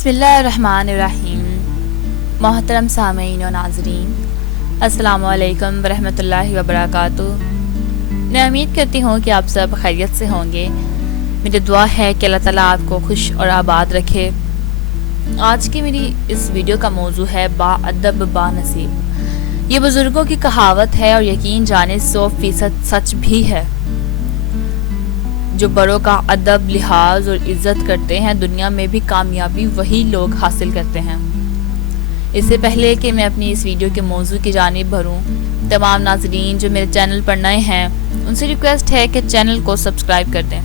بسم اللہ الرحمن الرحیم۔ محترم سامعین و ناظرین، السلام علیکم ورحمۃ اللہ وبرکاتہ۔ میں امید کرتی ہوں کہ آپ سب خیریت سے ہوں گے۔ میری دعا ہے کہ اللہ تعالیٰ آپ کو خوش اور آباد رکھے۔ آج کی میری اس ویڈیو کا موضوع ہے با ادب با نصیب۔ یہ بزرگوں کی کہاوت ہے اور یقین جانے 100% سچ بھی ہے۔ جو بڑوں کا ادب، لحاظ اور عزت کرتے ہیں، دنیا میں بھی کامیابی وہی لوگ حاصل کرتے ہیں۔ اس سے پہلے کہ میں اپنی اس ویڈیو کے موضوع کی جانب بڑھوں، تمام ناظرین جو میرے چینل پر نئے ہیں ان سے ریکویسٹ ہے کہ چینل کو سبسکرائب کر دیں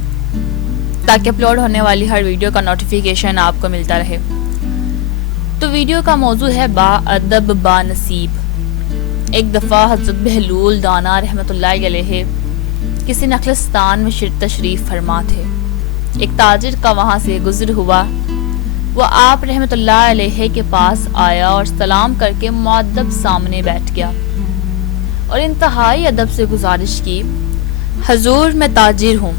تاکہ اپلوڈ ہونے والی ہر ویڈیو کا نوٹیفیکیشن آپ کو ملتا رہے۔ تو ویڈیو کا موضوع ہے با ادب با نصیب۔ ایک دفعہ حضرت بہلول دانا رحمۃ اللہ علیہ کسی نخلستان میں تشریف فرما تھے۔ ایک تاجر کا وہاں سے گزر ہوا، وہ آپ رحمۃ اللہ علیہ کے پاس آیا اور سلام کر کے مؤدب سامنے بیٹھ گیا اور انتہائی ادب سے گزارش کی، حضور میں تاجر ہوں،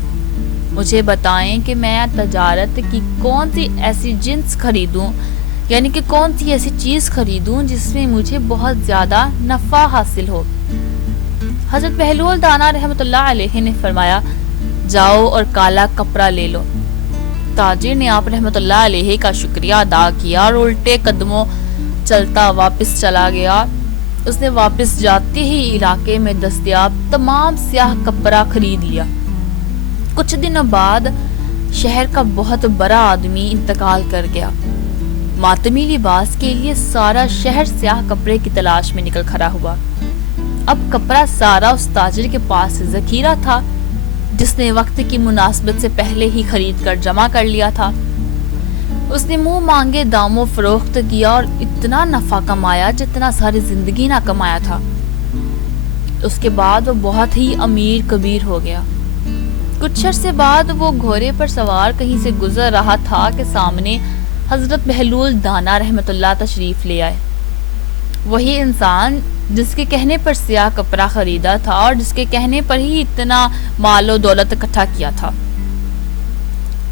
مجھے بتائیں کہ میں تجارت کی کون سی ایسی جنس خریدوں، یعنی کہ کون سی ایسی چیز خریدوں جس میں مجھے بہت زیادہ نفع حاصل ہو۔ حضرت بہلول دانا رحمۃ اللہ علیہ نے فرمایا، جاؤ اور کالا کپڑا لے لو۔ تاجر نے آپ رحمۃ اللہ علیہ کا شکریہ ادا کیا اور الٹے قدموں چلتا واپس چلا گیا۔ اس نے واپس جاتے ہی علاقے میں دستیاب تمام سیاہ کپڑا خرید لیا۔ کچھ دنوں بعد شہر کا بہت بڑا آدمی انتقال کر گیا۔ ماتمی لباس کے لیے سارا شہر سیاہ کپڑے کی تلاش میں نکل کھڑا ہوا۔ اب کپڑا سارا اس تاجر کے پاس ذخیرہ تھا جس نے وقت کی مناسبت سے پہلے ہی خرید کر جمع کر لیا تھا۔ اس نے منہ مانگے داموں فروخت کیا اور اتنا نفع کمایا جتنا ساری زندگی نہ کمایا تھا۔ اس کے بعد وہ بہت ہی امیر کبیر ہو گیا۔ کچھ عرصے بعد وہ گھوڑے پر سوار کہیں سے گزر رہا تھا کہ سامنے حضرت بہلول دانا رحمۃ اللہ تشریف لے آئے۔ وہی انسان جس کے کہنے پر سیاہ کپڑا خریدا تھا اور جس کے کہنے پر ہی اتنا مال و دولت اکٹھا کیا تھا۔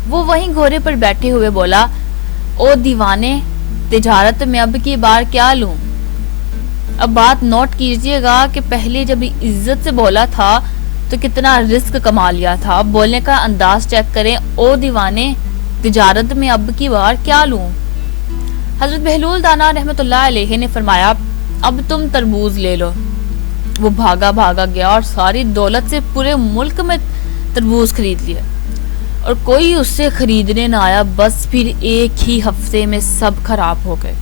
وہ وہیں گھوڑے پر بیٹھے ہوئے بولا، او دیوانے، تجارت میں اب کی بار کیا لوں؟ اب بات نوٹ کیجئے گا کہ پہلے جب عزت سے بولا تھا تو کتنا رزق کما لیا تھا۔ اب بولنے کا انداز چیک کریں، او دیوانے، تجارت میں اب کی بار کیا لوں؟ حضرت بہلول دانا رحمۃ اللہ علیہ نے فرمایا، اب تم تربوز لے لو۔ وہ بھاگا گیا اور ساری دولت سے پورے ملک میں تربوز خرید لیا اور کوئی اس سے خریدنے نہ آیا۔ بس پھر ایک ہی ہفتے میں سب خراب ہو گئے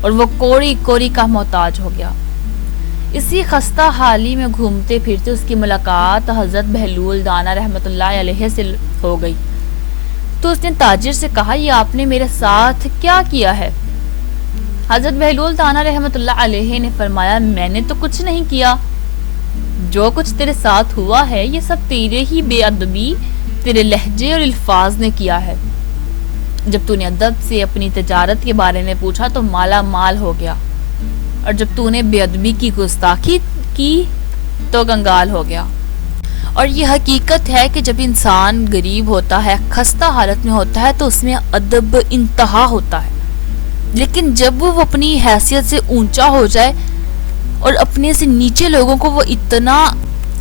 اور وہ کوڑی کا محتاج ہو گیا۔ اسی خستہ حالی میں گھومتے پھرتے اس کی ملاقات حضرت بہلول دانا رحمۃ اللہ علیہ سے ہو گئی۔ تو اس نے تاجر سے کہا، یہ آپ نے میرے ساتھ کیا کیا ہے؟ حضرت بہلول دانا رحمۃ اللہ علیہ نے فرمایا، میں نے تو کچھ نہیں کیا، جو کچھ تیرے ساتھ ہوا ہے یہ سب تیرے ہی بے ادبی، تیرے لہجے اور الفاظ نے کیا ہے۔ جب تو نے ادب سے اپنی تجارت کے بارے میں پوچھا تو مالا مال ہو گیا، اور جب تو نے بے ادبی کی گستاخی کی تو کنگال ہو گیا۔ اور یہ حقیقت ہے کہ جب انسان غریب ہوتا ہے، خستہ حالت میں ہوتا ہے تو اس میں ادب انتہا ہوتا ہے، لیکن جب وہ اپنی حیثیت سے اونچا ہو جائے اور اپنے سے نیچے لوگوں کو وہ اتنا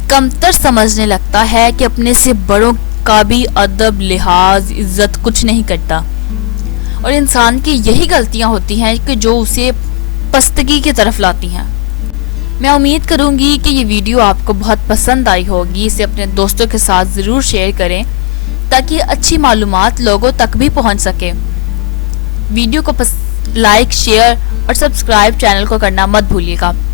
کمتر سمجھنے لگتا ہے کہ اپنے سے بڑوں کا بھی ادب، لحاظ، عزت کچھ نہیں کرتا۔ اور انسان کی یہی غلطیاں ہوتی ہیں کہ جو اسے پستگی کی طرف لاتی ہیں۔ میں امید کروں گی کہ یہ ویڈیو آپ کو بہت پسند آئی ہوگی۔ اسے اپنے دوستوں کے ساتھ ضرور شیئر کریں تاکہ اچھی معلومات لوگوں تک بھی پہنچ سکے۔ ویڈیو کو لائک، شیئر اور سبسکرائب چینل کو کرنا مت بھولیے گا۔